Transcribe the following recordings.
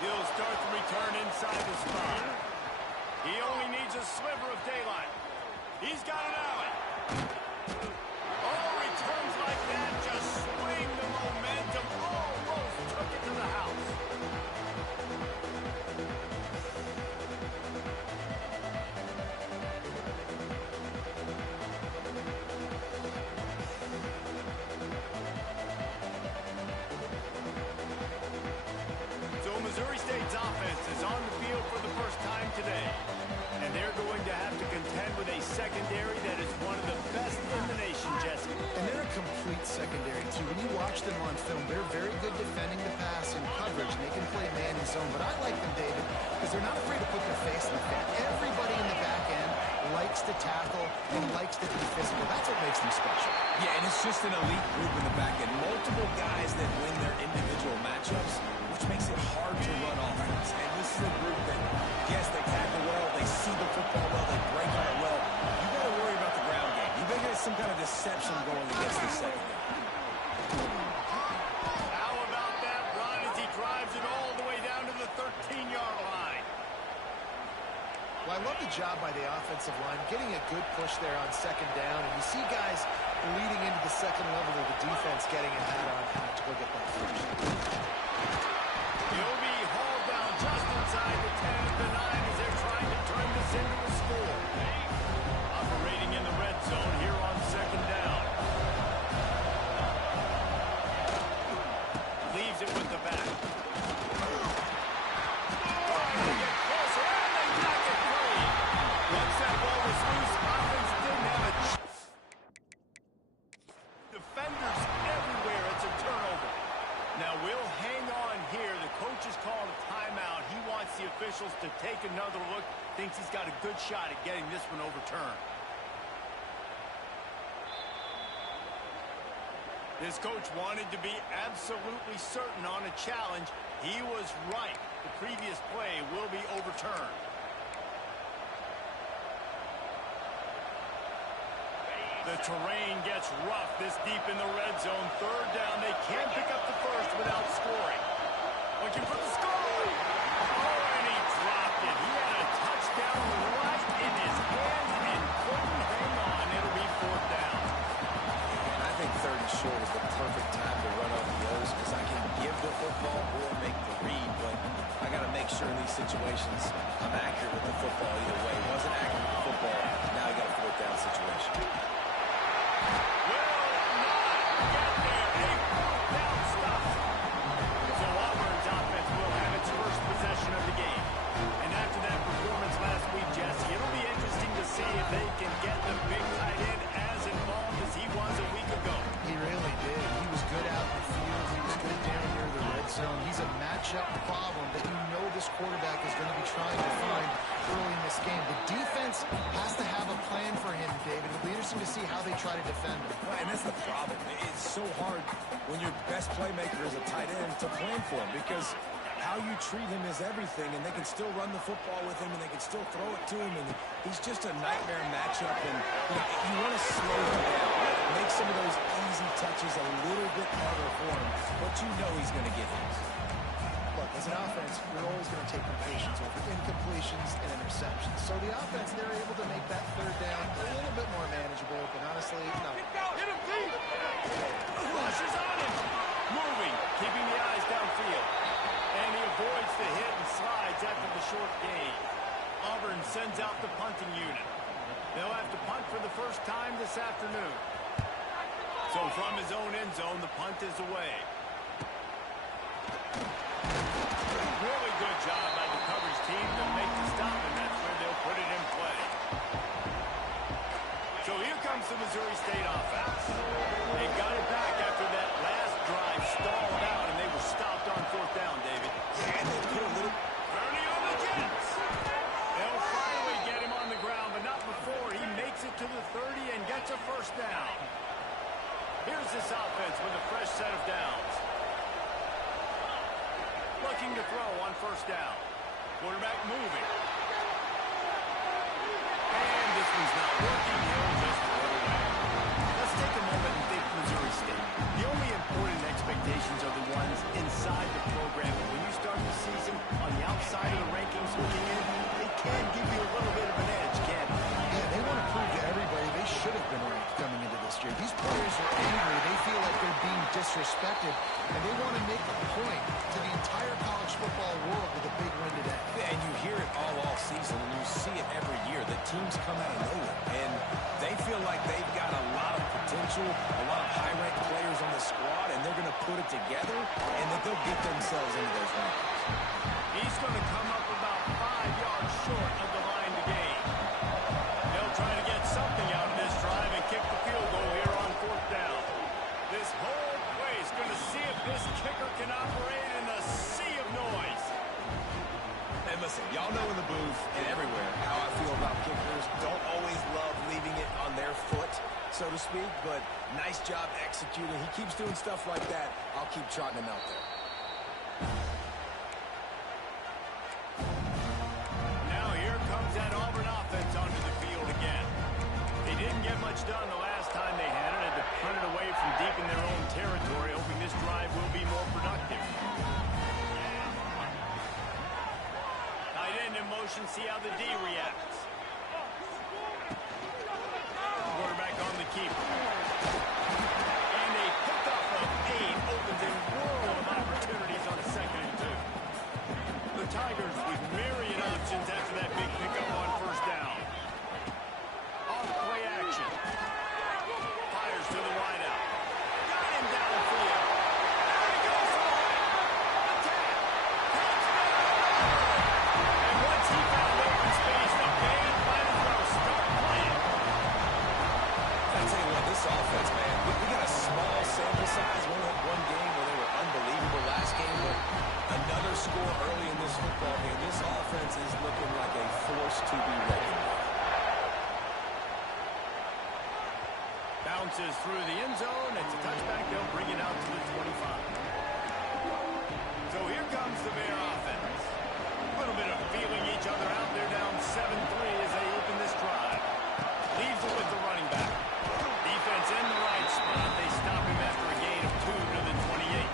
He'll start the return inside the spot. He only needs a sliver of daylight. He's got it out. Oh, returns like that just swing the momentum. Almost took it to the house. Missouri State's offense is on the field for the first time today. And they're going to have to contend with a secondary that is one of the best in the nation, Jesse. And they're a complete secondary, too. When you watch them on film, they're very good defending the pass and coverage, and they can play man and zone. But I like them, David, because they're not afraid to put their face in the fan. Everybody in the back end likes to tackle and likes to be physical. That's what makes them special. Yeah, and it's just an elite group in the back end. Multiple guys that win their individual matchups, which makes it hard to run offense. And this is a group that, yes, they tackle well, they see the football well, they break on it well. You got to worry about the ground game. You think there's some kind of deception going against this secondary. How about that run as he drives it all the way down to the 13-yard line? Well, I love the job by the offensive line, getting a good push there on second down. And you see guys leading into the second level of the defense getting a hat on how to go get that first. He'll be hauled down just inside the 10 at the 9 as they're trying to turn this into a score. Operating in the red zone here on second down. Leaves it with the back. Trying to get closer, and they knock it free. Once that ball was loose, offense didn't have a chance. Defenders everywhere. It's a turnover. Now we'll hang on here. The coach has called a timeout. He wants the officials to take another look. Thinks he's got a good shot at getting this one overturned. This coach wanted to be absolutely certain on a challenge. He was right. The previous play will be overturned. The terrain gets rough this deep in the red zone. Third down. They can't pick up the first without scoring. Looking for the score. Oh, and he dropped it. He had a touchdown right in his hands and couldn't hang on. It'll be fourth down. And I think third and short is the perfect time to run off the O's because I can give the football or make the read, but I got to make sure in these situations I'm accurate with the football either way. Wasn't accurate with the football. Now I got a fourth down situation. See if they can get the big tight end as involved as he was a week ago. He really did. He was good out in the field. He was good down near the red zone. He's a matchup problem that you know this quarterback is going to be trying to find early in this game. The defense has to have a plan for him, David. It'll be interesting to see how they try to defend him. Right, and that's the problem. It's so hard when your best playmaker is a tight end to plan for him because how you treat him is everything, and they can still run the football with him, and they can still throw it to him, and he's just a nightmare matchup, and you want to slow him down, make some of those easy touches a little bit harder for him, but you know he's going to get his. Look, as an offense, you're always going to take completions over incompletions and interceptions. So the offense, they're able to make that third down a little bit more manageable, but honestly, no. Hit him, Pete! Rushes on him! Moving, keeping the eyes downfield. And he avoids the hit and slides after the short gain. Auburn sends out the punting unit. They'll have to punt for the first time this afternoon. So from his own end zone, the punt is away. Really good job by the coverage team to make the stop, and that's where they'll put it in play. So here comes the Missouri State offense. They got it back after that last drive stalled out, and they were stopped on fourth down, David. And they put a little... Early on the Jets. They'll finally get him on the ground, but not before he makes it to the 30 and gets a first down. Here's this offense with a fresh set of downs. Looking to throw on first down. Quarterback moving. And this one's not working. He'll just throw it away. Let's take a moment and think Missouri State. The only important expectations are the ones inside the program. And when you start the season, expected, and they want to make a point to the entire college football world with a big win today. Yeah, and you hear it all season, and you see it every year. The teams come out of nowhere, and they feel like they've got a lot of potential, a lot of high-ranked players on the squad, and they're going to put it together, and that they'll get themselves into those rankings. He's going to come up about 5 yards short of the line to gain. They'll try to get something out of this drive and kick the field goal here on 4th down. This whole place going to see if this kicker can operate in a sea of noise. And listen, y'all know in the booth and everywhere how I feel about kickers. Don't always love leaving it on their foot, so to speak, but nice job executing. He keeps doing stuff like that. I'll keep trotting him out there. Now here comes that Auburn offense onto the field again. They didn't get much done the last time they had it. Had to punt it away from deep in their own territory, hoping this drive will be more productive. Tight end in motion, see how the D reacts. Quarterback on the keeper. And a pickup of 8 opens a world of opportunities on 2nd and 2. The Tigers with myriad options after that big pickup on 1st down. Off play action. Fires to the wideout. Got him downfield. There he goes for it. Attack. Touchdown. And once he found open space, the band might as well start playing. I tell you what, this offense, man, we got a small sample size. We only had one game where they were unbelievable last game, but another score early in this football game. This offense is looking like a force to be reckoned with. Bounces through the end zone. It's a touchback. They'll bring it out to the 25. So here comes the Bear offense. A little bit of feeling each other out. They're down 7-3 as they open this drive. Leaves it with the running back. Defense in the right spot. They stop him after a gain of 2 to the 28.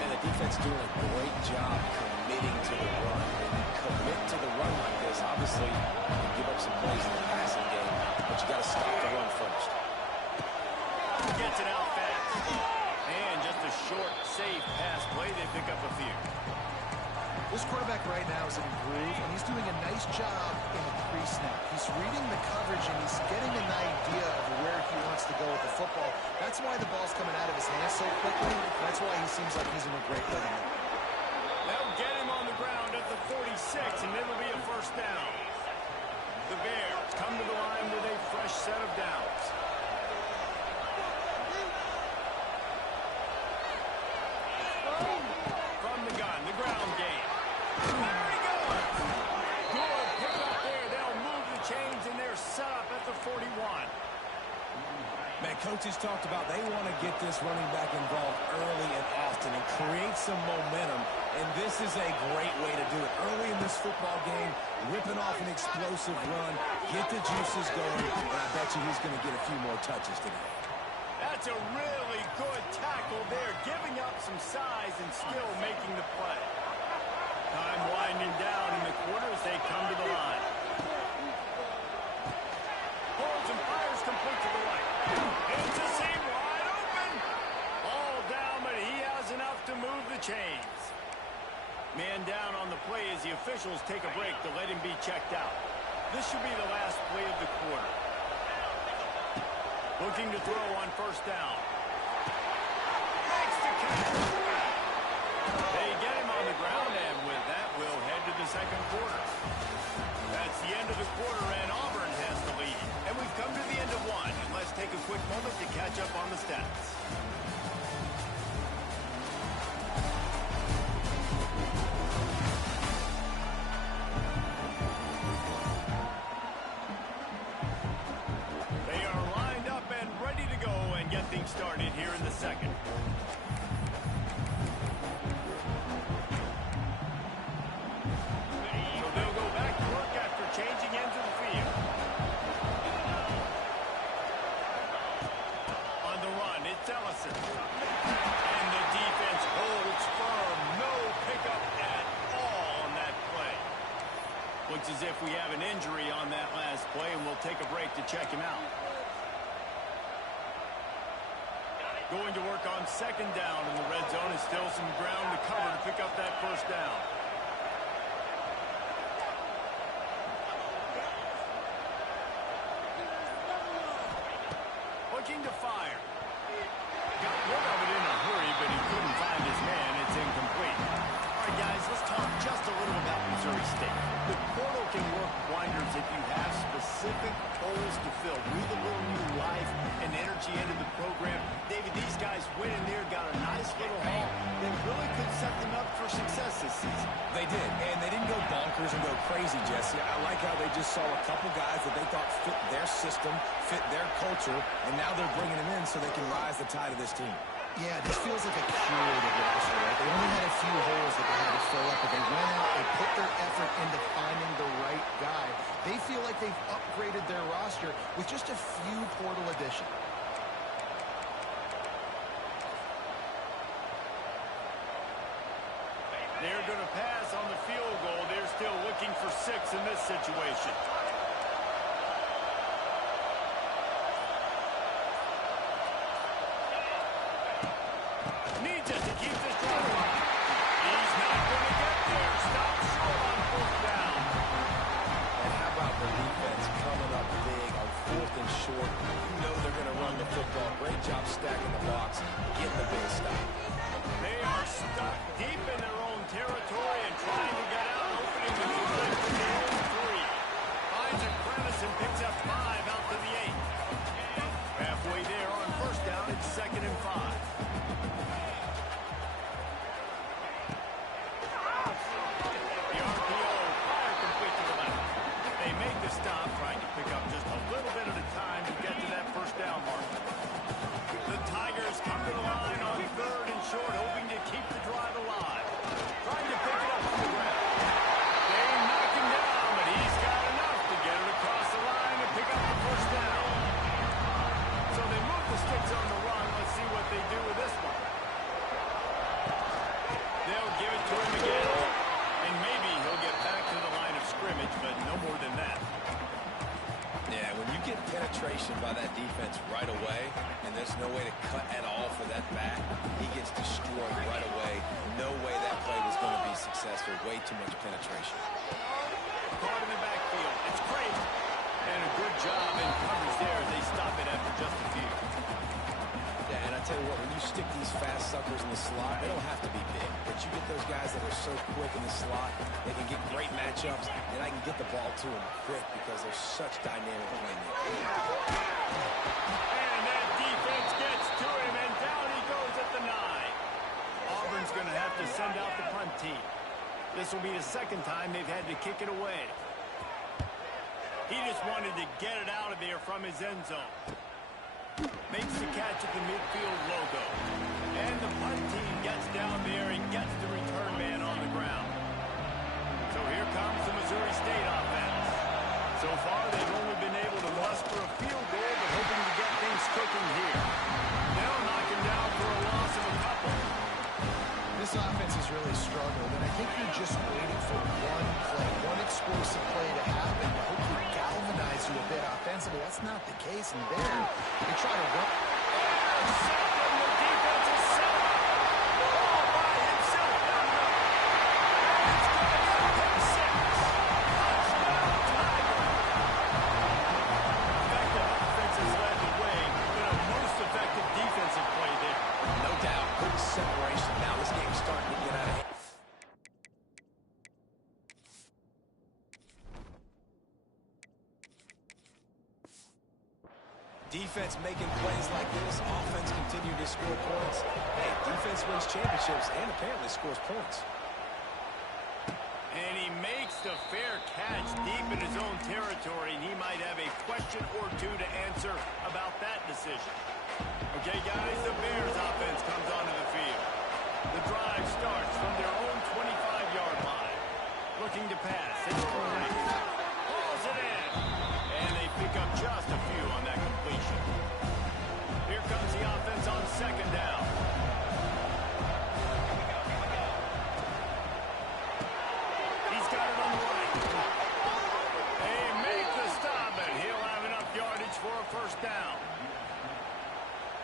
And the defense doing a great job committing to the run. When you commit to the run like this, obviously you can give up some plays in the passing game, but you got to stop the run first. Gets it out fast. And just a short, safe pass play. They pick up a few. This quarterback right now is in a groove, and he's doing a nice job in the pre-snap. He's reading the coverage, and he's getting an idea of where he wants to go with the football. That's why the ball's coming out of his hands so quickly. That's why he seems like he's in a great rhythm. They'll get him on the ground at the 46, and it'll be a 1st down. The Bears come to the line with a fresh set of downs. From the gun, the ground game. There he goes. Good pick up there. They'll move the chains, and they're set up at the 41. Man, coaches talked about they want to get this running back involved early and often and create some momentum, and this is a great way to do it. Early in this football game, ripping off an explosive run, get the juices going, and I bet you he's going to get a few more touches today. That's a really good tackle there, giving up some size and still making the play. Time winding down in the quarter as they come to the line. Holds and fires complete to the right. It's a seam wide open. All down, but he has enough to move the chains. Man down on the play as the officials take a break to let him be checked out. This should be the last play of the quarter. Looking to throw on 1st down. Makes the catch. They get him on the ground, and with that, we'll head to the 2nd quarter. That's the end of the quarter, and Auburn has the lead. And we've come to the end of one, and let's take a quick moment to catch up on the stats. They are lined up and ready to go and get things started here in the 2nd. So they'll go back to work after changing ends of the field. On the run, it's Ellison. And the defense holds firm. No pickup at all on that play. Looks as if we have an injury on that last play, and we'll take a break to check him out. going to work on second down in the red zone. Is still some ground to cover to pick up that first down. Looking to fire. Got rid of it in a hurry, but he couldn't find his man. It's incomplete. All right, guys, let's talk just a little about Missouri State. The portal can work wonders if you have specific holes to fill. Breathe a little new life and energy into the program. David, these guys went in there, got a nice little haul. They really could set them up for success this season. They did, and they didn't go bonkers and go crazy, Jesse. I like how they just saw a couple guys that they thought fit their system, fit their culture, and now they're bringing them in so they can rise the tide of this team. Yeah, this feels like a curated roster, right? They only had a few holes that they had to fill up, but they went out, they put their effort into finding the right guy. They feel like they've upgraded their roster with just a few portal additions. They're going to pass on the field goal. They're still looking for 6 in this situation. Needs it to keep this drive alive. He's not going to get there. Stop short on 4th down. And how about the defense coming up big on 4th and short? You know they're going to run the football. Great job stacking the box, getting the big stop. They are stuck deep in their own territory and trying to get out, opening the drive from their own 3. Finds a crevice and picks up 5 out to the 8. Halfway there on 1st down, it's 2nd and 5. Stop, trying to pick up just a little bit at a time to get to that 1st down mark. The Tigers come to the line on 3rd and short, hoping to keep the drive alive. Trying to pick it up on the ground. They knock him down, but he's got enough to get it across the line and pick up the 1st down. So they move the sticks on the run. Let's see what they do with this one. They'll give it to him again. And maybe he'll get back to the line of scrimmage, but no more than that. Yeah, when you get penetration by that defense right away, and there's no way to cut at all for that back, he gets destroyed right away. No way that play was going to be successful. Way too much penetration. Caught in the backfield. It's great. And a good job in coverage there as they stop it after just a few. Yeah, and I tell you what, when you stick these fast suckers in the slot, they don't have to be big. But you get those guys that are so quick in the slot, they can get great matchups, and I can get the ball to them quick because they're such dynamic playmakers. And that defense gets to him, and down he goes at the 9. Auburn's going to have to send out the punt team. This will be the 2nd time they've had to kick it away. He just wanted to get it out of there from his end zone. Makes the catch at the midfield logo. And the punt team gets down there and gets the return man on the ground. So here comes the Missouri State offense. So far, they've only been able to muster a field goal, but hoping to get things cooking here. They'll knock him down for a loss of a couple. This offense has really struggled, and I think you're just waiting for one play, one explosive play to happen to hopefully galvanize you a bit offensively. That's not the case, and there they try to run. The defense is set up. All by himself down the road. It's going to be a pick 6. Touchdown, Tiger. Effective offense has led the way, but a most effective defensive play there. No doubt, good separation. Now this game's starting to get out of hand. Defense making plays like this. Offense continue to score points. Hey, defense wins championships and apparently scores points. And he makes the fair catch deep in his own territory, and he might have a question or two to answer about that decision. Okay, guys, the Bears offense comes onto the field. The drive starts from their own 25-yard line. Looking to pass. It's right. Hauls it in. And they pick up just a few on that completion. Here comes the offense on 2nd down. He's got it on the right. They make the stop, and he'll have enough yardage for a 1st down.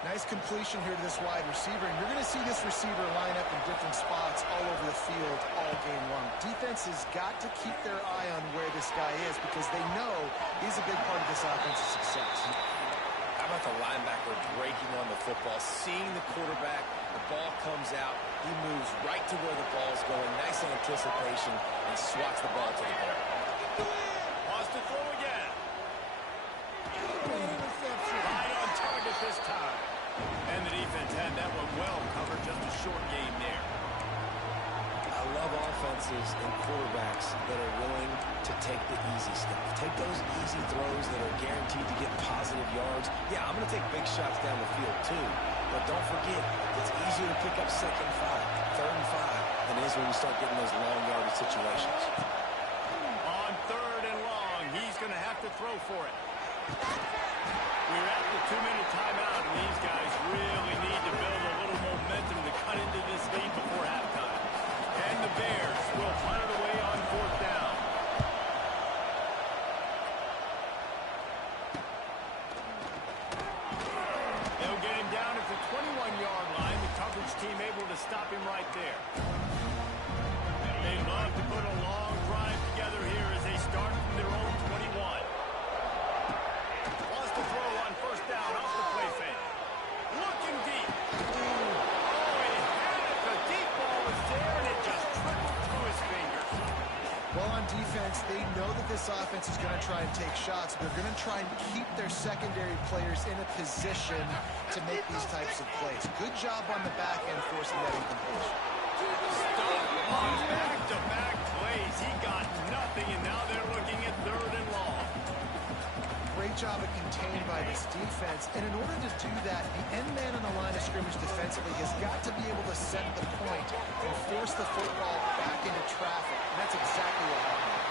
Nice completion. completion here to this wide receiver, and you're going to see this receiver line up in different spots all over the field all game long. Defense has got to keep their eye on where this guy is because they know he's a big part of this offense's success. How about the linebacker breaking on the football, seeing the quarterback, the ball comes out, he moves right to where the ball's going, nice anticipation, and swats the ball to the ball. Wants to throw again. Right on target this time. And the defense had that one well covered, just a short game there. I love offenses and quarterbacks that are willing to take the easy stuff. Take those easy throws that are guaranteed to get positive yards. Yeah, I'm going to take big shots down the field too. But don't forget, it's easier to pick up 2nd and 5, 3rd and 5 than it is when you start getting those long yardage situations. On 3rd and long, he's going to have to throw for it. We're at the 2-minute timeout, and these guys really need to build a little momentum to cut into this lead before halftime. And the Bears will punt it away on 4th down. They'll get him down at the 21-yard line. The coverage team able to stop him right there. They love to put a long drive together here as they start from their own 21. Wants to throw on 1st down off the play fake. Looking deep. Oh, he had it. The deep ball was there, and it just trickled through his fingers. Well, on defense, they know that this offense is going to try and take shots. They're going to try and keep their secondary players in a position to make these types of plays. Good job on the back end forcing that incompletion. Stop on back-to-back plays. He got nothing, and now they're looking at 3rd and long. Great job of contained by this defense. And in order to do that, the end man on the line of scrimmage defensively has got to be able to set the point and force the football back into traffic. And that's exactly what happened.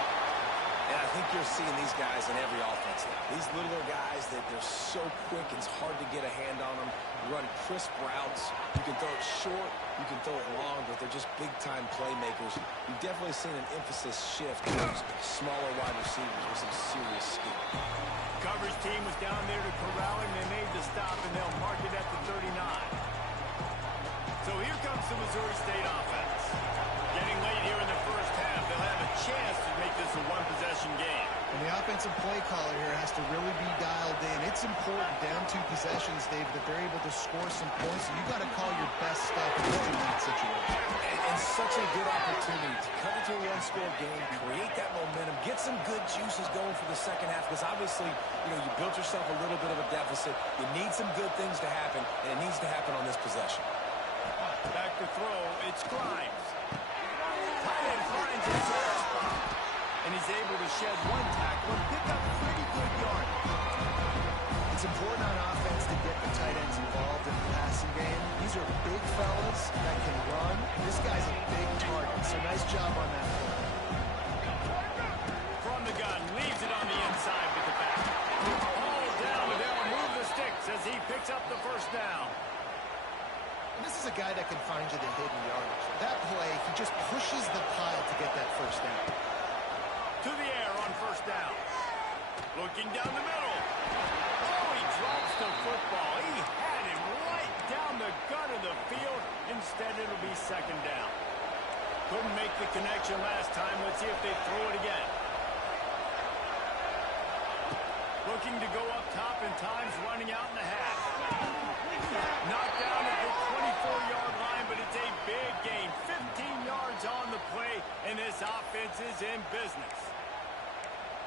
And I think you're seeing these guys in every offense now. These littler guys, that they're so quick, it's hard to get a hand on them. Run crisp routes. You can throw it short, you can throw it long, but they're just big-time playmakers. You've definitely seen an emphasis shift towards smaller wide receivers with some serious skill. Coverage team was down there to corral him. They made the stop, and they'll mark it at the 39. So here comes the Missouri State offense. Getting late here in the first half, they'll have a chance to make this a one-possession game. And the offensive play caller here has to really be dialed in. It's important down 2 possessions, David, that they're able to score some points. So you got to call your best stuff in this 2-minute situation. And such a good opportunity to cut into a one-score game, create that momentum, get some good juices going for the second half, because obviously, you built yourself a little bit of a deficit. You need some good things to happen, and it needs to happen on this possession. Back to throw, it's Grimes. Tight end finds his soft spot, and he's able to shed 1 tackle and pick up pretty good yardage. It's important on offense to get the tight ends involved in the passing game. These are big fellas that can run. This guy's a big target, so nice job on that play. From the gun, leaves it on the inside with the back. All down, and they'll move the sticks as he picks up the 1st down. And this is a guy that can find you the hidden yardage. That play, he just pushes the pile to get that 1st down. To the air on 1st down. Looking down the middle. Oh, he drops the football. He had him right down the gut of the field. Instead, it'll be 2nd down. Couldn't make the connection last time. Let's see if they throw it again. Looking to go up top, and time's running out in the half. Knocked down at the 24-yard line, but it's a big gain. 15 yards on the play, and this offense is in business.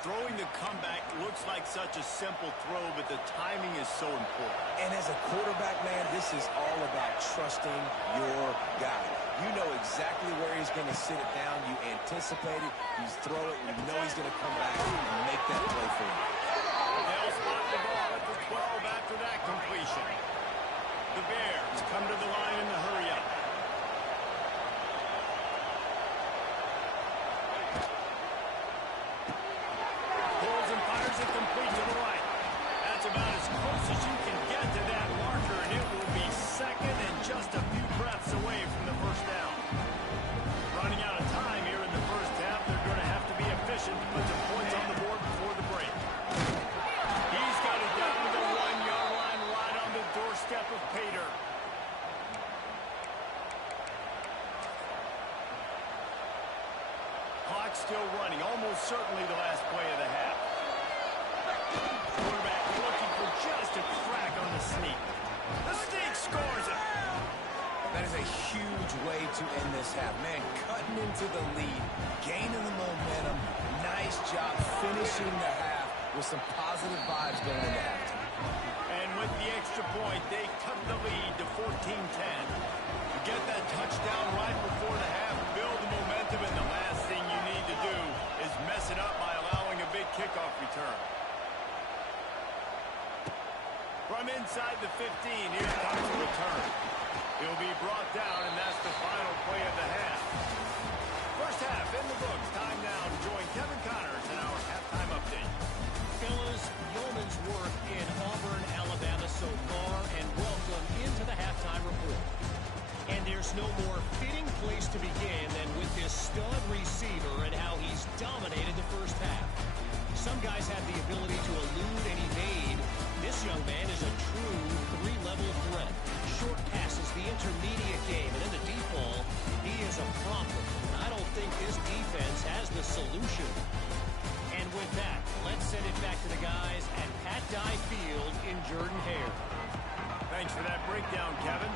Throwing the comeback looks like such a simple throw, but the timing is so important. And as a quarterback, man, this is all about trusting your guy. You know exactly where he's going to sit it down. You anticipate it. You throw it. You know he's going to come back and make that play for you. They'll spot the ball at the 12 after that completion. The Bears come to the line in the hurry-up. Pulls and fires it complete to the right. That's about as close as you can get to that marker, and it will be 2nd and just a few breaths away from the 1st down. Running out of time here in the first half, they're going to have to be efficient to put some points on the board before the break. He's got it down to the 1-yard line, right on the doorstep of pay dirt. clock still running, almost certainly the last play of the half. Quarterback looking for just a crack on the sneak. The sneak scores it. That is a huge way to end this half. Man, cutting into the lead, gaining the momentum. Nice job finishing the half with some positive vibes going into halftime. And with the extra point, they cut the lead to 14-10. You get that touchdown right before the half, build the momentum, and the last thing you need to do is mess it up by allowing a big kickoff return. From inside the 15, here comes the return. He'll be brought down, and that's the final play of the half. First half in the books. Time now to join Kevin Connors in our halftime update. Fellas, yeoman's work in Auburn, Alabama so far, and welcome into the halftime report. And there's no more fitting place to begin than with this stud receiver and how he's dominated the first half. Some guys have the ability to elude and evade. This young man is a true three-level threat. Short passes, the intermediate game, and in the deep ball, he is a problem. I don't think this defense has the solution. And with that, let's send it back to the guys at Pat Dye Field in Jordan-Hare. Thanks for that breakdown, Kevin.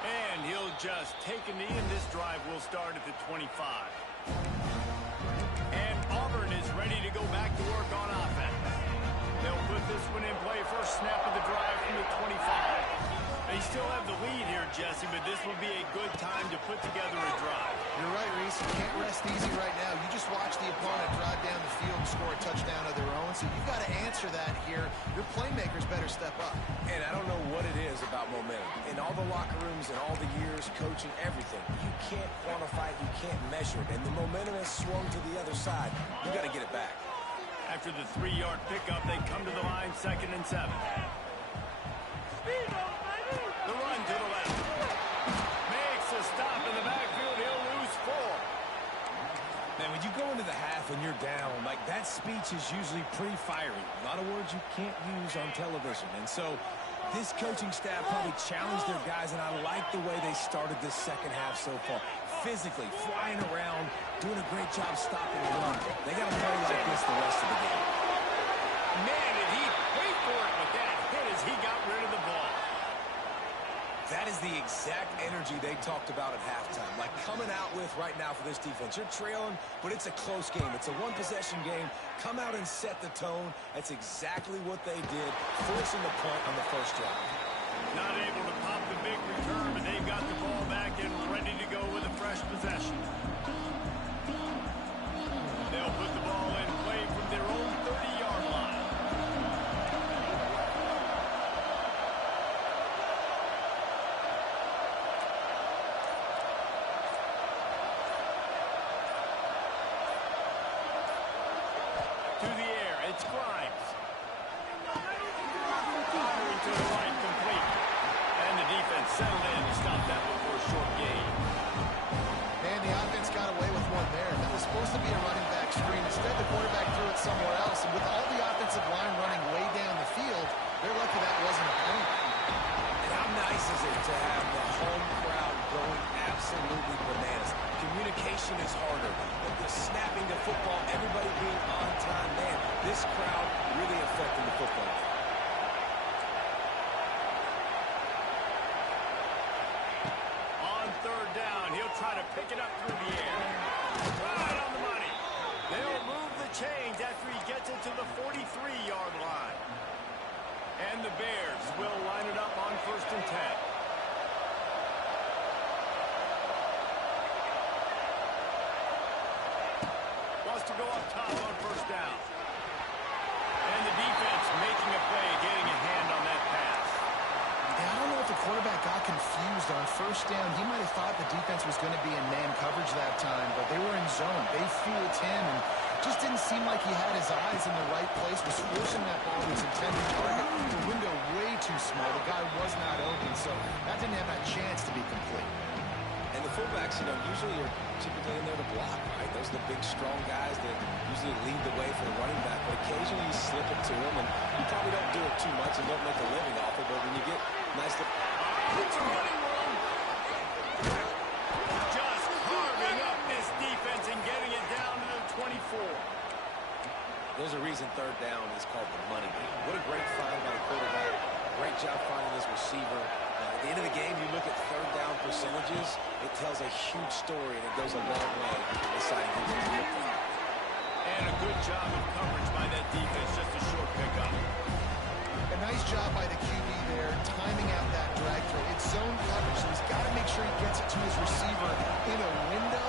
And he'll just take a knee, and this drive will start at the 25. And Auburn is ready to go back to work on offense. They'll put this one in play, first snap of the drive from the 25. They still have the lead here, Jesse, but this will be a good time to put together a drive. You're right, Reese. You can't rest easy right now. You just watch the opponent drive down the field and score a touchdown of their own, so you've got to answer that here. Your playmakers better step up. And I don't know what it is about momentum. In all the locker rooms and all the years, coaching, everything, you can't quantify it, you can't measure it. And the momentum has swung to the other side. You got to get it back. After the 3-yard pickup, they come to the line, 2nd and 7. The run to the left. Makes a stop in the backfield. He'll lose 4. Man, when you go into the half and you're down, like that speech is usually pretty fiery. A lot of words you can't use on television. And so this coaching staff probably challenged their guys, and I like the way they started this second half so far. Physically, flying around, doing a great job stopping the run. They got to play like this the rest of the game. Man, did he pay for it with that hit as he got rid of the ball. That is the exact energy they talked about at halftime. Like coming out with right now for this defense. You're trailing, but it's a close game. It's a one-possession game. Come out and set the tone. That's exactly what they did, forcing the punt on the first drive. Not able to pop the big return, but they've got the ball back and ready to go with a fresh possession. They'll put the ball in play from their own 30-yard line. To the air, it's Grimes. Firing to the right, complete. And the defense settled in to stop that before a short gain. Man, the offense got away with one there. That was supposed to be a running back screen. Instead, the quarterback threw it somewhere else. And with all the offensive line running way down the field, they're lucky that wasn't a penalty. And how nice is it to have the home crowd going absolutely bananas? Communication is harder. But the snapping the football, everybody being on time, man, this crowd really affecting the football. On 3rd down, he'll try to pick it up through the air. Right on the money. They'll move the chains after he gets it to the 43-yard line. And the Bears will line it up on 1st and 10. Wants to go up top on 1st down. And the defense making a play, getting a hand on that pass. Yeah, I don't know if the quarterback got confused on 1st down. He might have thought the defense was going to be in man coverage that time, but they were in zone. They fooled him and just didn't seem like he had his eyes in the right place, was forcing that ball to his intended target. The window way too small. The guy was not open, so that didn't have a chance to be complete. And the the fullbacks, usually are typically in there to block, right? Those are the big, strong guys that usually lead the way for the running back. But occasionally you slip it to them, and you probably don't do it too much and don't make a living off it. But when you get nice to... It's a running room. Just carving up this defense and getting it down to the 24. There's a reason third down is called the money game. What a great find by the quarterback. Great job finding this receiver. At the end of the game, you look at third down percentages, it tells a huge story, and it goes a long way in deciding who's going to get there. And a good job of coverage by that defense, just a short pickup. A nice job by the QB there, timing out that drag throw. It's zone coverage, so he's got to make sure he gets it to his receiver in a window.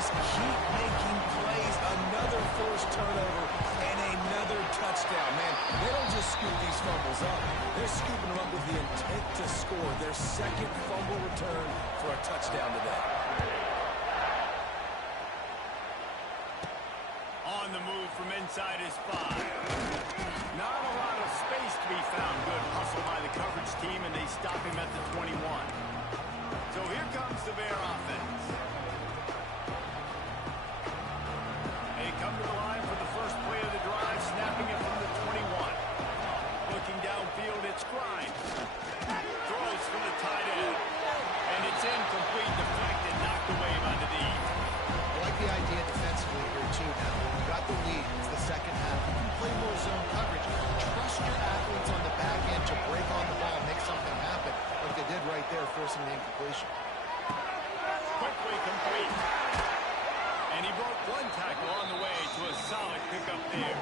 Keep making plays. Another forced turnover and another touchdown. Man, they don't just scoop these fumbles up. They're scooping them up with the intent to score. Their second fumble return for a touchdown today. On the move from inside his 5. Not a lot of space to be found. Good hustle by the coverage team, and they stop him at the 21. So here comes the Bear offense. They come to the line for the first play of the drive, snapping it from the 21. Looking downfield, it's Grimes. Throws for the tight end. And it's incomplete, deflected, knocked away by the D. I like the idea defensively here, too. Now, you got the lead. It's the second half. You can play more zone coverage. Trust your athletes on the back end to break on the ball, make something happen, like they did right there, forcing the incompletion. Quickly complete. And he broke one tackle on the way to a solid pickup there.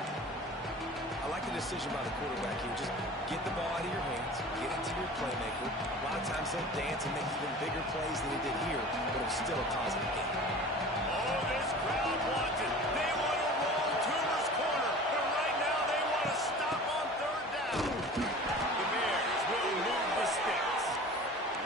I like the decision by the quarterback here. Just get the ball out of your hands, get it to your playmaker. A lot of times he'll dance and make even bigger plays than he did here, but it was still a positive game. Oh, this crowd wants it. They want to roll Toomer's corner, but right now they want to stop on third down. The Bears will move the sticks.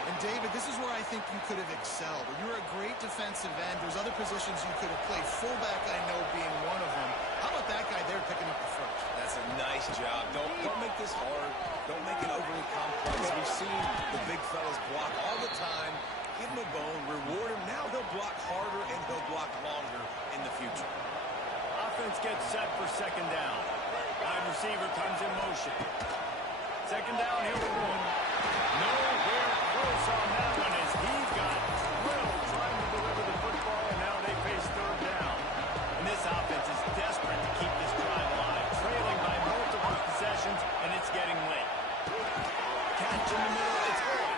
And David, this is where I think you could have excelled. You're a great defensive end. There's other positions you could have played. Fullback, I know, being one of them. How about that guy there picking up the first? That's a nice job. Don't make this hard. Don't make it overly complex. We've seen the big fellas block all the time. Give him a bone, reward him. Now he'll block harder and he'll block longer in the future. Offense gets set for second down. Wide receiver comes in motion. Second down, he'll roll. Nowhere close on that one as he's got drilled trying to deliver the football, and now they face third down. And this offense is desperate to keep this drive alive, trailing by multiple possessions, and it's getting late. Catch in the middle, it's good.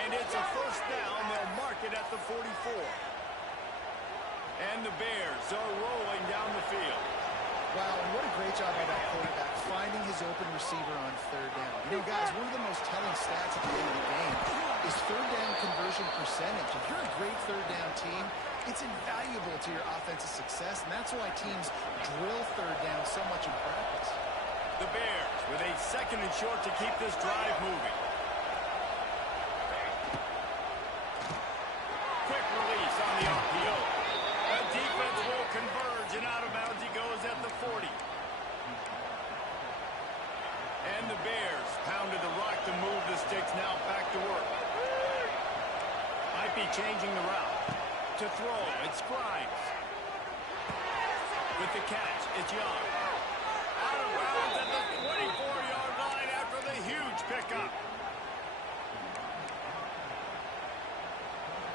And it's a first down. They'll mark it at the 44. And the Bears are rolling down the field. Wow, and what a great job by that quarterback, finding his open receiver on third down. You know, guys, one of the most telling stats at the end of the game is third down conversion percentage. If you're a great third down team, it's invaluable to your offensive success, and that's why teams drill third down so much in practice. The Bears with a second and short to keep this drive moving. Quick release on the RPO. The defense will converge, and out of bounds he goes at the 40. And the Bears pounded the rock to move the sticks, now back to work. Might be changing the route. To throw, it's Grimes. With the catch, it's Young. Out of bounds at the 24-yard line after the huge pickup.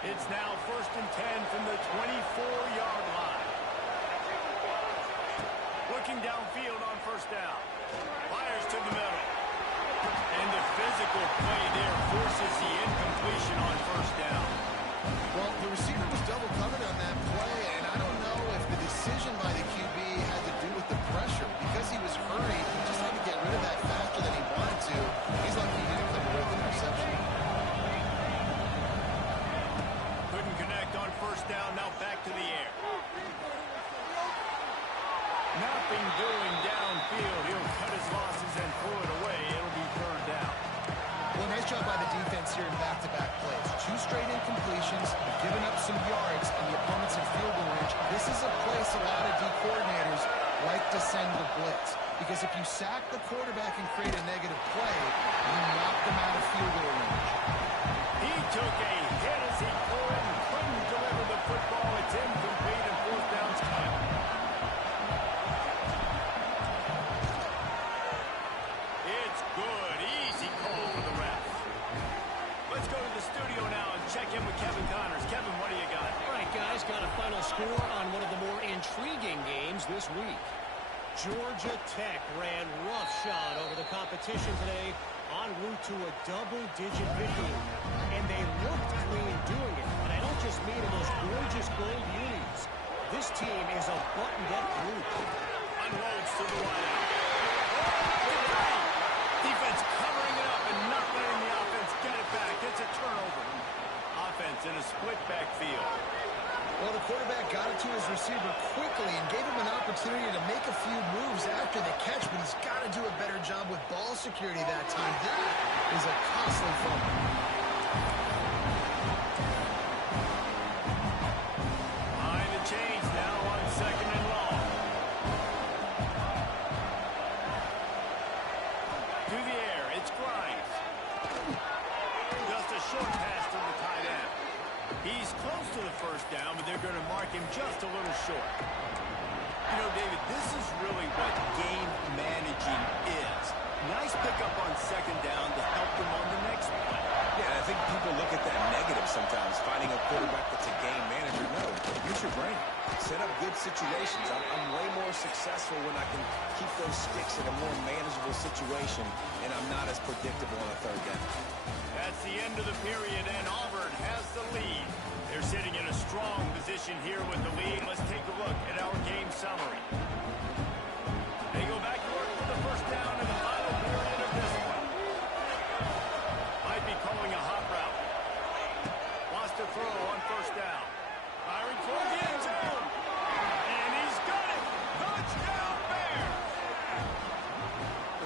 It's now first and 10 from the 24-yard line. Looking downfield on first down. Fires to the middle. And the physical play there forces the incompletion on first down. Well, the receiver was double covered on that play, and I don't know if the decision by the QB had to do with the pressure. Because he was hurried, he just had to get rid of that faster than he wanted to. He's lucky he didn't come away with an interception. Couldn't connect on first down, now back to the air. Nothing doing downfield. He'll cut his losses and throw it away. It'll be third down. Well, nice Nice job by the defense here in back-to-back plays. 2 straight incompletions, giving up some yards, and the opponent's in field goal range. This is a place a lot of D coordinators like to send the blitz, because if you sack the quarterback and create a negative play, you knock them out of field goal range. He took a hit as he pulled and couldn't deliver the football. It's incomplete and fourth down's coming. It's good. Easy call for the ref. Let's go to the studio now and check in with Kevin Connors. Kevin, what do you got? All right, guys, got a final score on one of the more intriguing games this week. Georgia Tech ran roughshod over the competition today, en route to a double-digit victory. And they looked clean doing it. And I don't just mean in those gorgeous gold unis. This team is a buttoned-up group. Unloads to the wideout. Defense covering it up and not letting the offense get it back. It's a turnover. Offense in a split backfield. Well, the quarterback got it to his receiver quickly and gave him an opportunity to make a few moves after the catch, but he's got to do a better job with ball security that time. That is a costly fumble. Behind the chains now on 2nd and long. To the air, it's Grimes. Just a short pass to the tight end. He's close to the first down, but they're going to mark him just a little short. You know, David, this is really what game managing is. Nice pickup on 2nd down to help them on the next one. Yeah, I think people look at that negative sometimes, finding a quarterback that's a game manager. No, use your brain. Set up good situations. I'm way more successful when I can keep those sticks in a more manageable situation, and I'm not as predictable on a 3rd down. That's the end of the period, and Auburn has the lead. They're sitting in a strong position here with the lead. Let's take a look at our game summary. They go back to work for the first down in the final period of this one. Might be calling a hot route. Wants to throw on 1st down. Firing toward the end zone. And he's got it. Touchdown, Bears.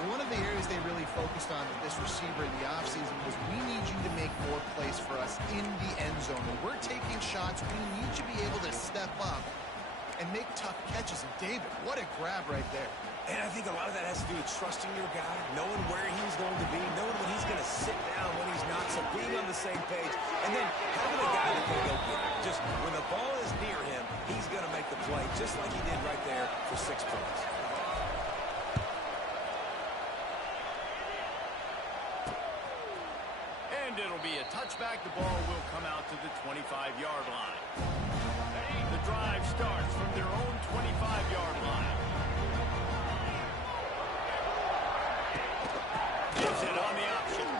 One of the areas they really focused on with this receiver in the offseason was, we need you to make more plays for us in the end zone. When we're taking shots, we need you to be able to step up and make tough catches. And David, what a grab right there. And I think a lot of that has to do with trusting your guy, knowing where he's going to be, knowing when he's going to sit down, when he's not, so being on the same page, and then having a guy that can go get it. Just when the ball is near him, he's going to make the play, just like he did right there for 6 points. And it'll be a touchback. The ball will come out to the 25-yard line. The drive starts from their own 25-yard line. Gives it on the option.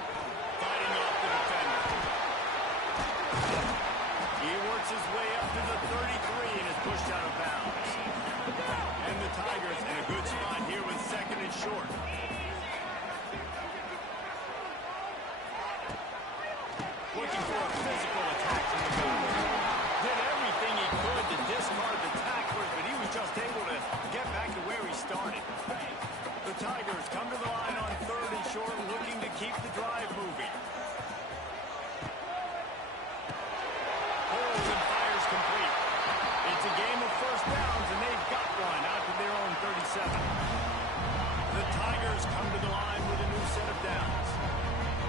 Fighting off the defender. He works his way up to the 33 and is pushed out of bounds. And the Tigers in a good spot here with 2nd and short. Looking for a physical attack from the gun. Did everything he could to discard the tacklers, but he was just able to get back to where he started. The Tigers come to the line on 3rd and short, looking to keep the drive moving. Holds and fires complete. It's a game of 1st downs, and they've got one out to their own 37. The Tigers come to the line with a new set of downs.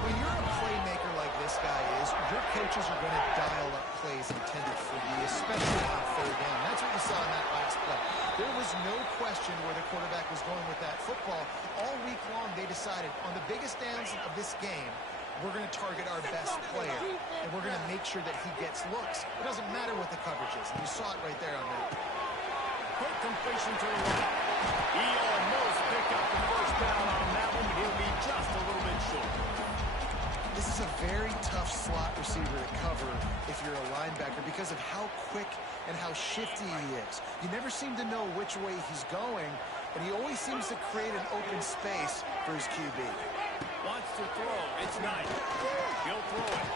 When you're a playmaker like this guy is, your coaches are going to dial up plays intended for you, especially on 3rd down. That's what we saw in that last play. There was no question where the quarterback was going with that football. All week long, they decided on the biggest downs of this game, we're going to target our best player, and we're going to make sure that he gets looks. It doesn't matter what the coverage is, and you saw it right there on that. Quick completion to the right. He almost picked up the 1st down on that one, but he'll be just a little bit short. This is a very tough slot receiver to cover if you're a linebacker because of how quick and how shifty he is. You never seem to know which way he's going, but he always seems to create an open space for his QB. Wants to throw. It's Knight. He'll throw it.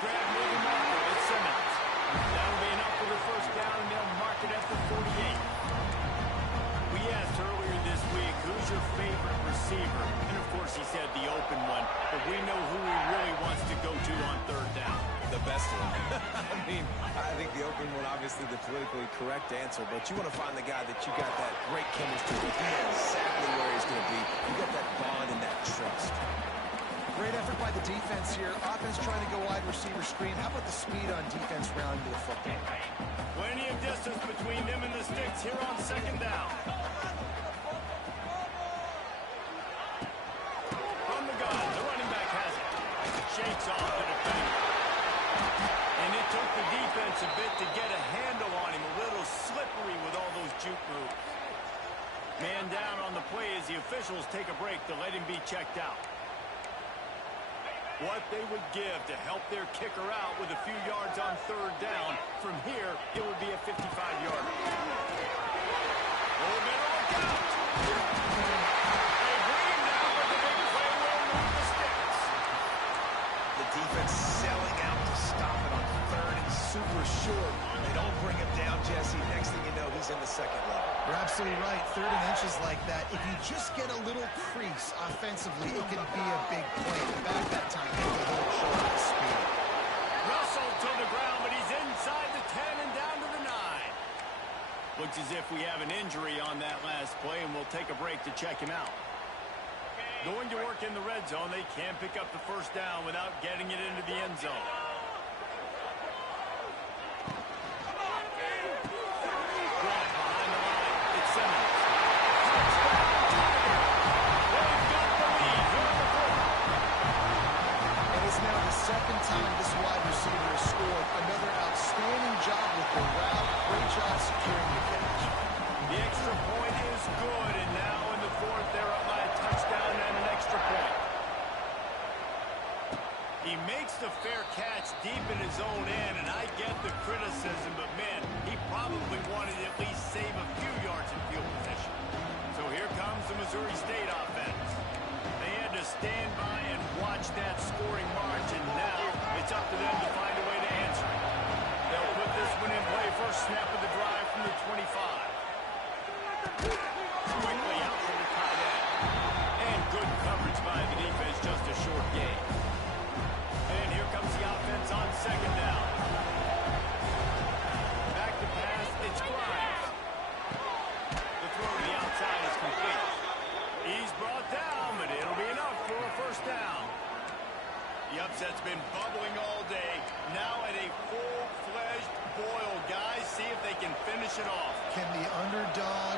Grab moving marker. It's Simmons. That'll be enough for the 1st down, and they'll mark it at the 48. We asked earlier this week, who's your favorite receiver? And, of course, he said the open one, but we know who he really wants to go to on third down. The best one. I think the open one, obviously the politically correct answer, but you want to find the guy that you got that great chemistry with. You know exactly where he's going to be. You got that bond and that trust. Great effort by the defense here. Offense trying to go wide receiver screen. How about the speed on defense rounding to the football? Plenty of distance between them and the sticks here on second down. From the gun, the running back has it. Shakes off the defender. And it took the defense a bit to get a handle on him. A little slippery with all those juke moves. Man down on the play as the officials take a break to let him be checked out. What they would give to help their kicker out with a few yards on third down. From here, it would be a 55-yarder. Oh, better look out! They bring him down, but the big play will move the sticks. The defense selling out to stop it on third and super short. They don't bring him down, Jesse. Next thing you know, he's in the second level. You're absolutely right. Third and inches like that. If you just get a little crease offensively, it can be a big play. Back that time, he was a little short of speed. Russell to the ground, but he's inside the 10 and down to the 9. Looks as if we have an injury on that last play, and we'll take a break to check him out. Going to work in the red zone, they can't pick up the first down without getting it into the end zone. Second time this wide receiver has scored. Another outstanding job with the route. Great job securing the catch. The extra point is good, and now in the fourth, they're up by a touchdown and an extra point. He makes the fair catch deep in his own end, and I get the criticism, but man, he probably wanted to at least save a few yards in field position. So here comes the Missouri State offense. They had to stand by and watch that scoring march, and now it's up to them to find a way to answer it. They'll put this one in play first snap of the drive from the 25. Quickly out for the tight end. And good coverage by the defense, just a short gain. And here comes the offense on second down. Back to pass, it's Grimes. The throw to the outside is complete. He's brought down, but it'll be enough for a first down. The upset's been bubbling all day. Now at a full-fledged boil. Guys, see if they can finish it off. Can the underdog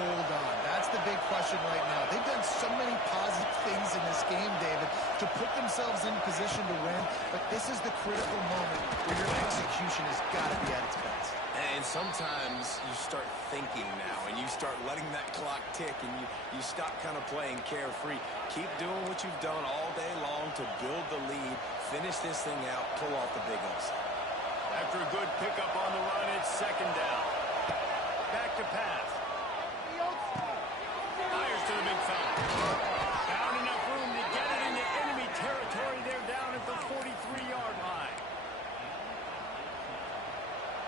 hold on? That's the big question right now. They've done so many positive things in this game, David, to put themselves in position to win, but this is the critical moment where your execution has got to be at its best. And sometimes you start thinking now, and you start letting that clock tick, and you stop kind of playing carefree. Keep doing what you've done all day long to build the lead, finish this thing out, pull off the big upset. After a good pickup on the run, it's second down. Back to pass. Fires to the big fella. Found enough room to get it into enemy territory. They're down at the 43-yard line.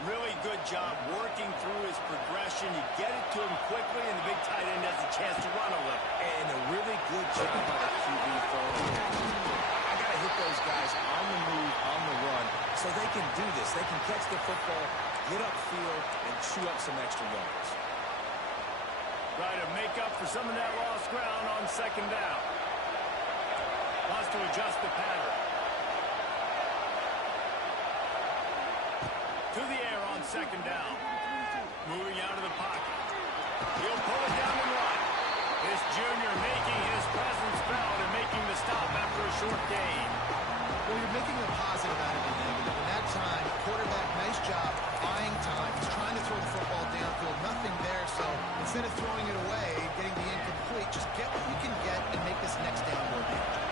Really good job working through his progression. You get it to him quickly, and the big tight end has a chance to run a little. And a really good job by the QB throwing. I got to hit those guys on the move, on the run, so they can do this. They can catch the football, get upfield, and chew up some extra yards. Try to make up for some of that lost ground on second down. Wants to adjust the pattern. To the air on second down. Moving out of the pocket. He'll pull it down and run. This junior making his presence felt and making the stop after a short gain. Well, you're making a positive out of a negative. In that time, quarterback, nice job, buying time. He's trying to throw the football downfield. Nothing there, so instead of throwing it away, getting the incomplete, just get what you can get and make this next down more manageable.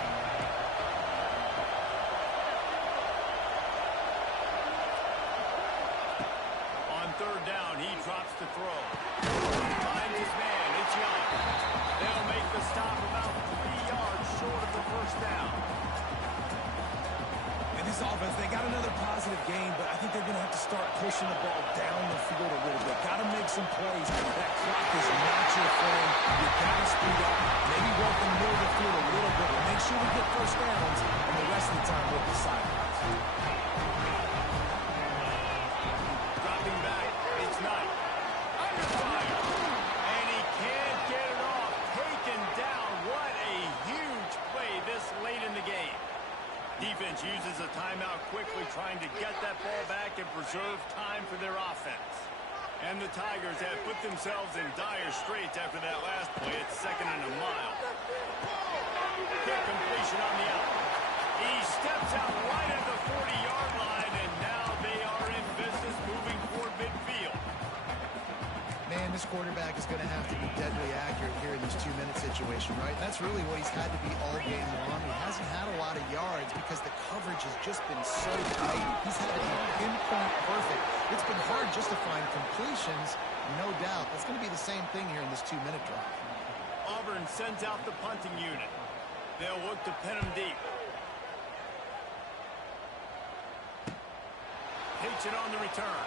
Third down, he drops the throw. Finds his man, it's Young. They'll make the stop about 3 yards short of the first down. And this offense, they got another positive game, but I think they're going to have to start pushing the ball down the field a little bit. Got to make some plays. That clock is marching your friend. You gotta speed up. Maybe work in the middle of the field a little bit, but make sure we get first downs, and the rest of the time with the sidelines. Dropping back, it's Knight. Under fire. And he can't get it off. Taken down. What a huge play this late in the game. Defense uses a timeout quickly, trying to get that ball back and preserve time for their offense. And the Tigers have put themselves in dire straits after that last play. It's 2nd and a mile. Quick completion on the out. He steps out right at the 40-yard line, and now they are in business moving toward midfield. Man, this quarterback is going to have to be deadly accurate here in this 2-minute situation, right? And that's really what he's had to be all game long. He hasn't had a lot of yards because the coverage has just been so tight. He's had to be pinpoint perfect. It's been hard just to find completions, no doubt. That's going to be the same thing here in this 2-minute drive. Auburn sends out the punting unit. They'll look to pin him deep. Takes it on the return.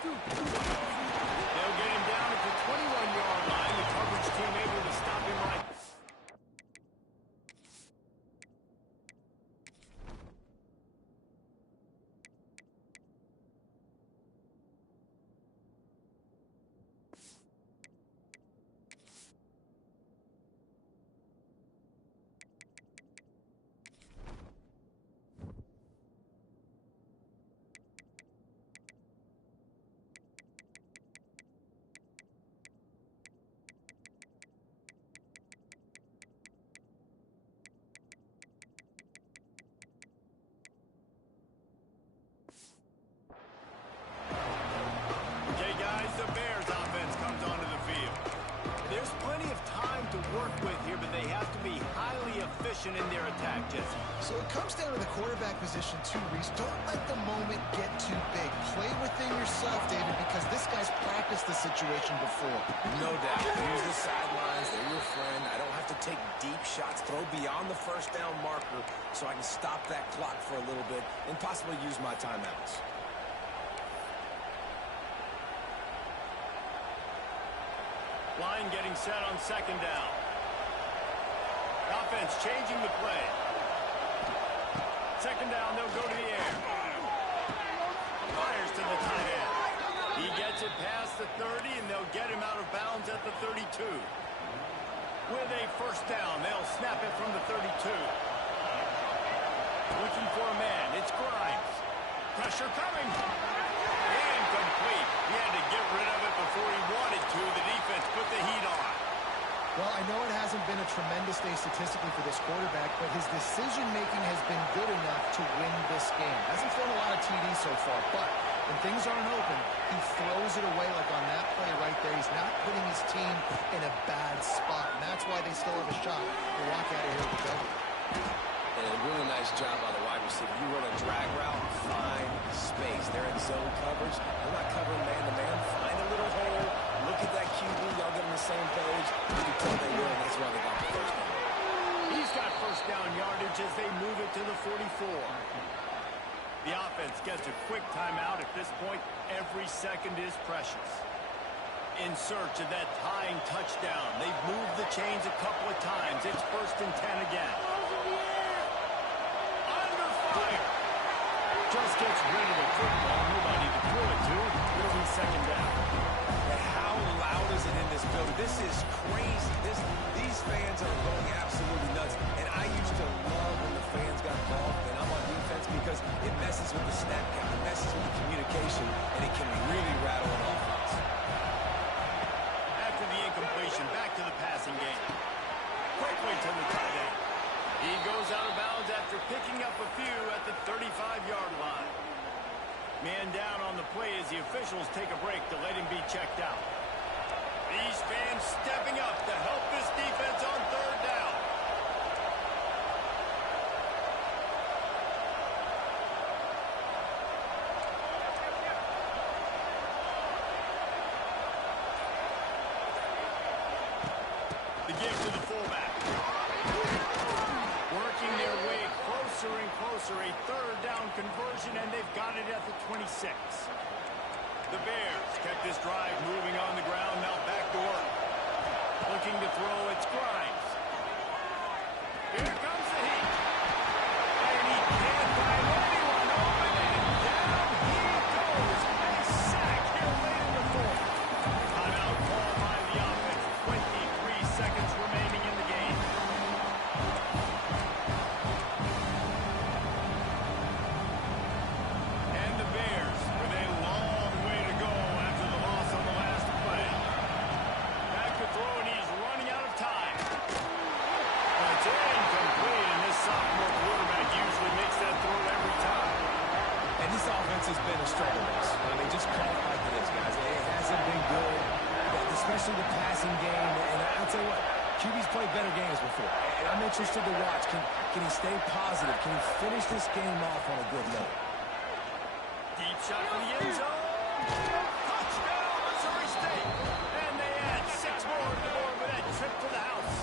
They'll get him down at the 21-yard line. The coverage team able to stop him right. Okay, guys, the Bears offense comes onto the field. There's plenty of time to work with here, but they have to be highly efficient in their attack, Jesse. So it comes down to the quarterback position too, Reese. Don't let the moment get too big. Play within yourself, David, because this guy's practiced the situation before. No doubt. Use the sidelines. They're your friend. I don't have to take deep shots. Throw beyond the first down marker so I can stop that clock for a little bit and possibly use my timeouts. Line getting set on 2nd down. Offense changing the play. 2nd down, they'll go to the air. Fires to the tight end. He gets it past the 30, and they'll get him out of bounds at the 32. With a first down, they'll snap it from the 32. Looking for a man. It's Grimes. Pressure coming. Incomplete. He had to get rid of it before he wanted to. The defense put the heat on. Well, I know it hasn't been a tremendous day statistically for this quarterback, but his decision-making has been good enough to win this game. Hasn't thrown a lot of TDs so far, but when things aren't open, he throws it away like on that play right there. He's not putting his team in a bad spot, and that's why they still have a shot to walk out of here with the W. And a really nice job by the wide receiver. You run a drag route, find space. They're in zone coverage. They're not covering man-to-man. Find a little hole. Look at that QB. Y'all get on the same page. You can tell they will, and that's why they got the first down. He's got first down yardage as they move it to the 44. The offense gets a quick timeout. At this point, every second is precious. In search of that tying touchdown. They've moved the chains a couple of times. It's 1st and 10 again. Under fire. Just gets rid of the football. Nobody to throw it to. It'll be 2nd down. And how loud is it in this building? This is crazy. These fans are going absolutely nuts. And I used to love when the fans got involved and I'm on defense because it messes with the snap count. It messes with the communication, and it can really rattle an offense. After the incompletion, back to the passing game. Quickly to the tight end. He goes out of bounds after picking up a few at the 35-yard line. Man down on the play as the officials take a break to let him be checked out. These fans stepping up to help this defense on 3rd down. The give to the fullback. Working their way closer and closer. A 3rd down conversion, and they've got it at the 26. The Bears kept this drive moving on the ground. Now back to work. especially the passing game. And I'll tell you what, QB's played better games before. And I'm interested to watch. Can he stay positive? Can he finish this game off on a good note? Deep shot for the end zone. Touchdown, Missouri State. And they add 6 more to the board with that trip to the house.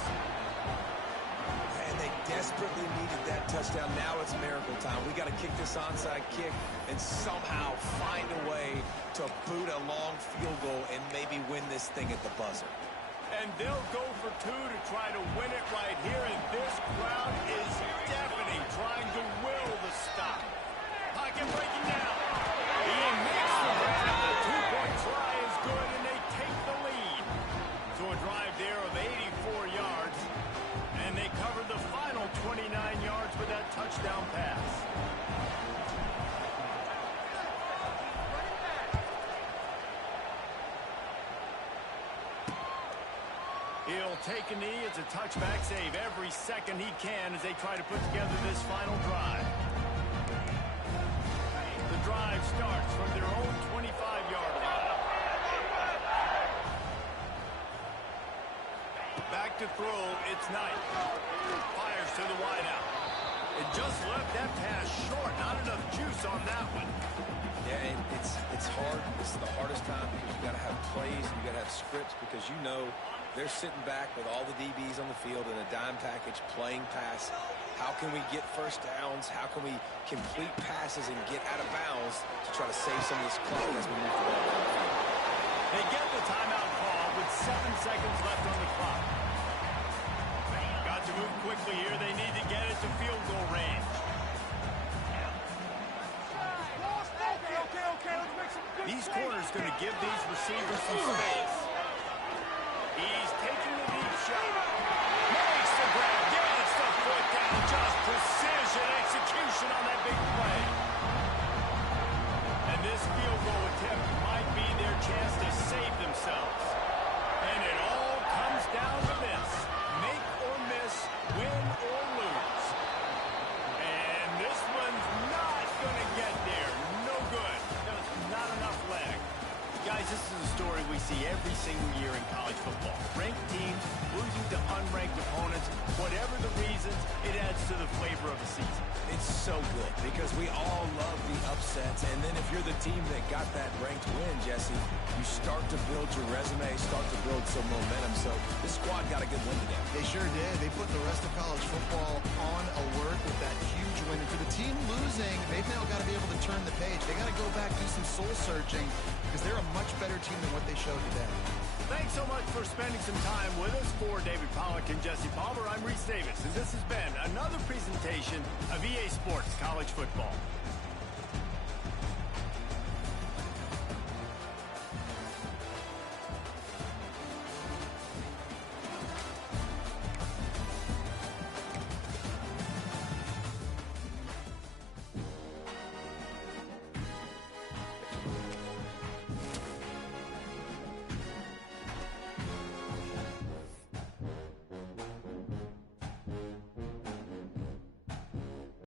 And they desperately needed that touchdown. Now it's miracle time. We got to kick this onside kick and somehow find a way to boot a long field goal and maybe win this thing at the buzzer. And they'll go for 2 to try to win it right here. And this crowd is deafening, trying to will the stop. Pocket breaking down. He makes the grab. The 2-point try is good, and they take the lead. So a drive there of 84 yards. And they cover the final 29 yards with that touchdown pass. He'll take a knee. It's a touchback save every second he can as they try to put together this final drive. The drive starts from their own 25-yard line. Back to throw, it's Knight. Fires to the wideout. It just left that pass short. Not enough juice on that one. Yeah, and it's hard. This is the hardest time because you got to have plays and you got to have scripts because you know they're sitting back with all the DBs on the field in a dime package playing pass. How can we get first downs? How can we complete passes and get out of bounds to try to save some of this clock as we move the ball down the field? They get the timeout call with 7 seconds left on the clock. Got to move quickly here. They need to get it to field goal range. These corners going to give these receivers some space. He's taking the deep shot. Makes the grab. Gets the foot down. Just precision execution on that big play. And this field goal attempt might be their chance to save themselves. And it all comes down to this. Make or miss, win or lose. And this one's not going to get there. No good. There's not enough leg. Guys, this is a story we see every single year in college football. Ranked teams losing to unranked opponents. Whatever the reasons, it adds to the flavor of the season. It's so good because we all love the upsets. And then if you're the team that got that ranked win, Jesse, you start to build your resume, start to build some momentum. So this squad got a good win today. They sure did. They put the rest of college football on alert with that huge win. And for the team losing, they've now got to be able to turn the page. They got to go back, do some soul searching, because they're a much better team than what they showed today. Thanks so much for spending some time with us. For David Pollack and Jesse Palmer, I'm Reese Davis, and this has been another presentation of EA Sports College Football.